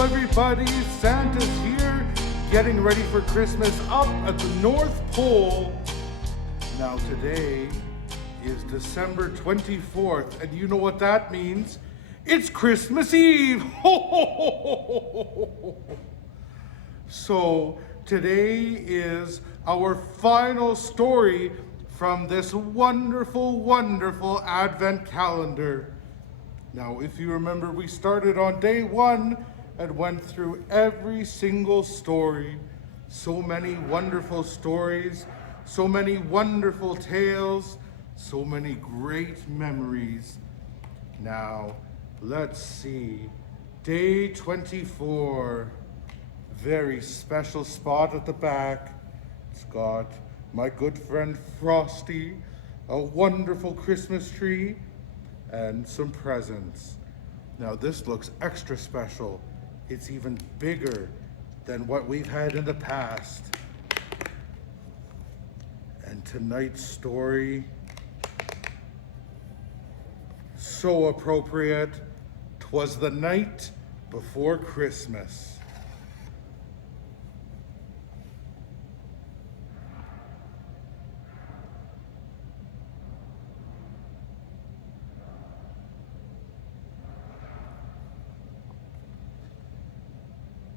everybody, Santa's here, getting ready for Christmas up at the North Pole. Now today is December 24th, and you know what that means? It's Christmas Eve! So today is our final story from this wonderful, wonderful Advent calendar. Now, if you remember, we started on day one and went through every single story. So many wonderful stories, so many wonderful tales, so many great memories. Now, let's see. Day 24. Very special spot at the back. It's got my good friend Frosty, a wonderful Christmas tree, and some presents. Now this looks extra special. It's even bigger than what we've had in the past. And tonight's story, so appropriate. 'Twas the night before Christmas.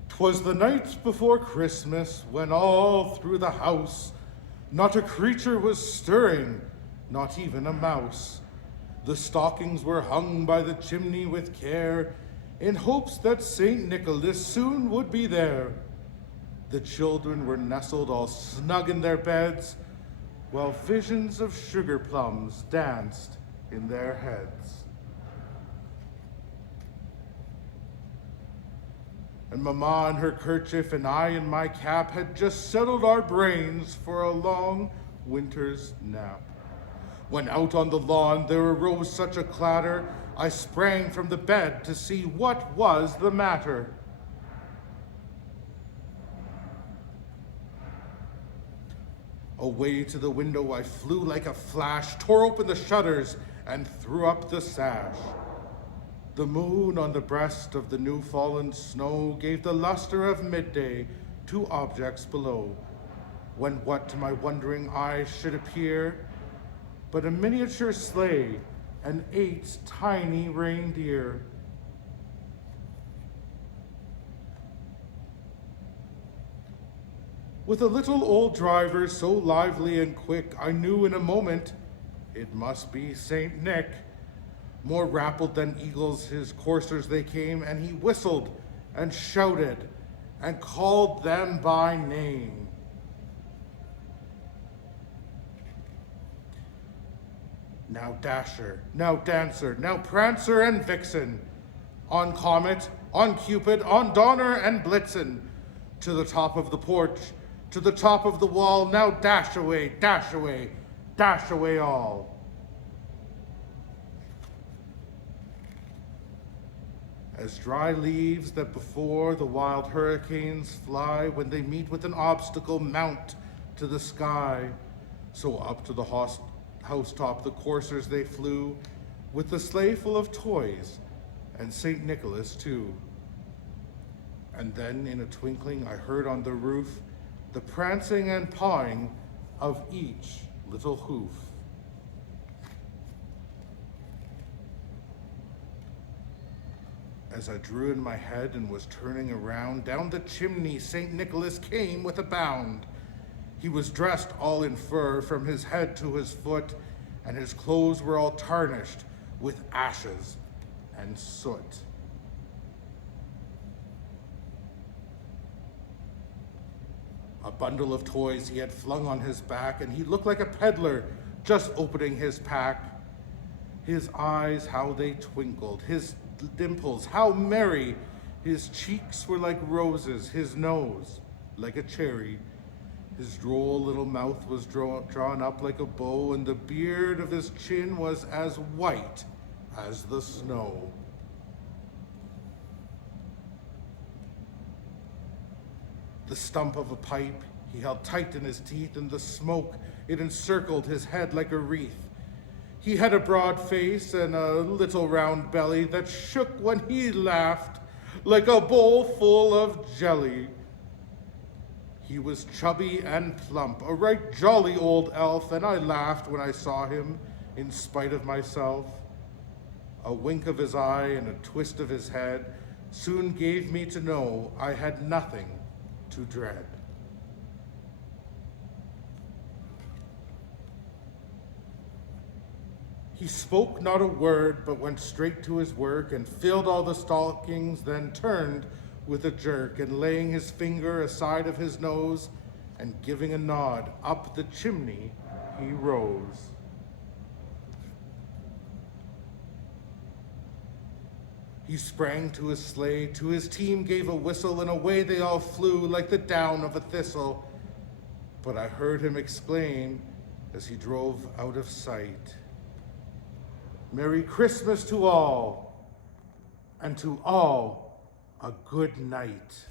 'Twas the night before Christmas, when all through the house not a creature was stirring, not even a mouse. The stockings were hung by the chimney with care, in hopes that St. Nicholas soon would be there. The children were nestled all snug in their beds, while visions of sugar plums danced in their heads. And Mama in her kerchief and I in my cap had just settled our brains for a long winter's nap. When out on the lawn there arose such a clatter, I sprang from the bed to see what was the matter. Away to the window I flew like a flash, tore open the shutters, and threw up the sash. The moon on the breast of the new-fallen snow gave the luster of midday to objects below, when what to my wondering eyes should appear but a miniature sleigh and 8 tiny reindeer. With a little old driver so lively and quick, I knew in a moment it must be Saint Nick. More rapid than eagles his coursers they came, and he whistled and shouted and called them by name. Now Dasher, now Dancer, now Prancer and Vixen, on Comet, on Cupid, on Donner and Blitzen, to the top of the porch, to the top of the wall, now dash away, dash away, dash away all. As dry leaves that before the wild hurricanes fly when they meet with an obstacle mount to the sky, so up to the housetop the coursers they flew, with the sleigh full of toys, and St. Nicholas too. And then in a twinkling I heard on the roof the prancing and pawing of each little hoof. As I drew in my head and was turning around, down the chimney St. Nicholas came with a bound. He was dressed all in fur from his head to his foot, and his clothes were all tarnished with ashes and soot. A bundle of toys he had flung on his back, and he looked like a peddler just opening his pack. His eyes, how they twinkled, his dimples, how merry. His cheeks were like roses, his nose like a cherry. His droll little mouth was drawn up like a bow, and the beard of his chin was as white as the snow. The stump of a pipe he held tight in his teeth, and the smoke, it encircled his head like a wreath. He had a broad face and a little round belly that shook when he laughed. like a bowl full of jelly. He was chubby and plump, a right jolly old elf, and I laughed when I saw him, in spite of myself. A wink of his eye and a twist of his head soon gave me to know I had nothing to dread. He spoke not a word, but went straight to his work and filled all the stockings, then turned with a jerk, and laying his finger aside of his nose and giving a nod up the chimney, he rose. He sprang to his sleigh, to his team gave a whistle, and away they all flew like the down of a thistle. But I heard him exclaim as he drove out of sight, "Merry Christmas to all, and to all a good night."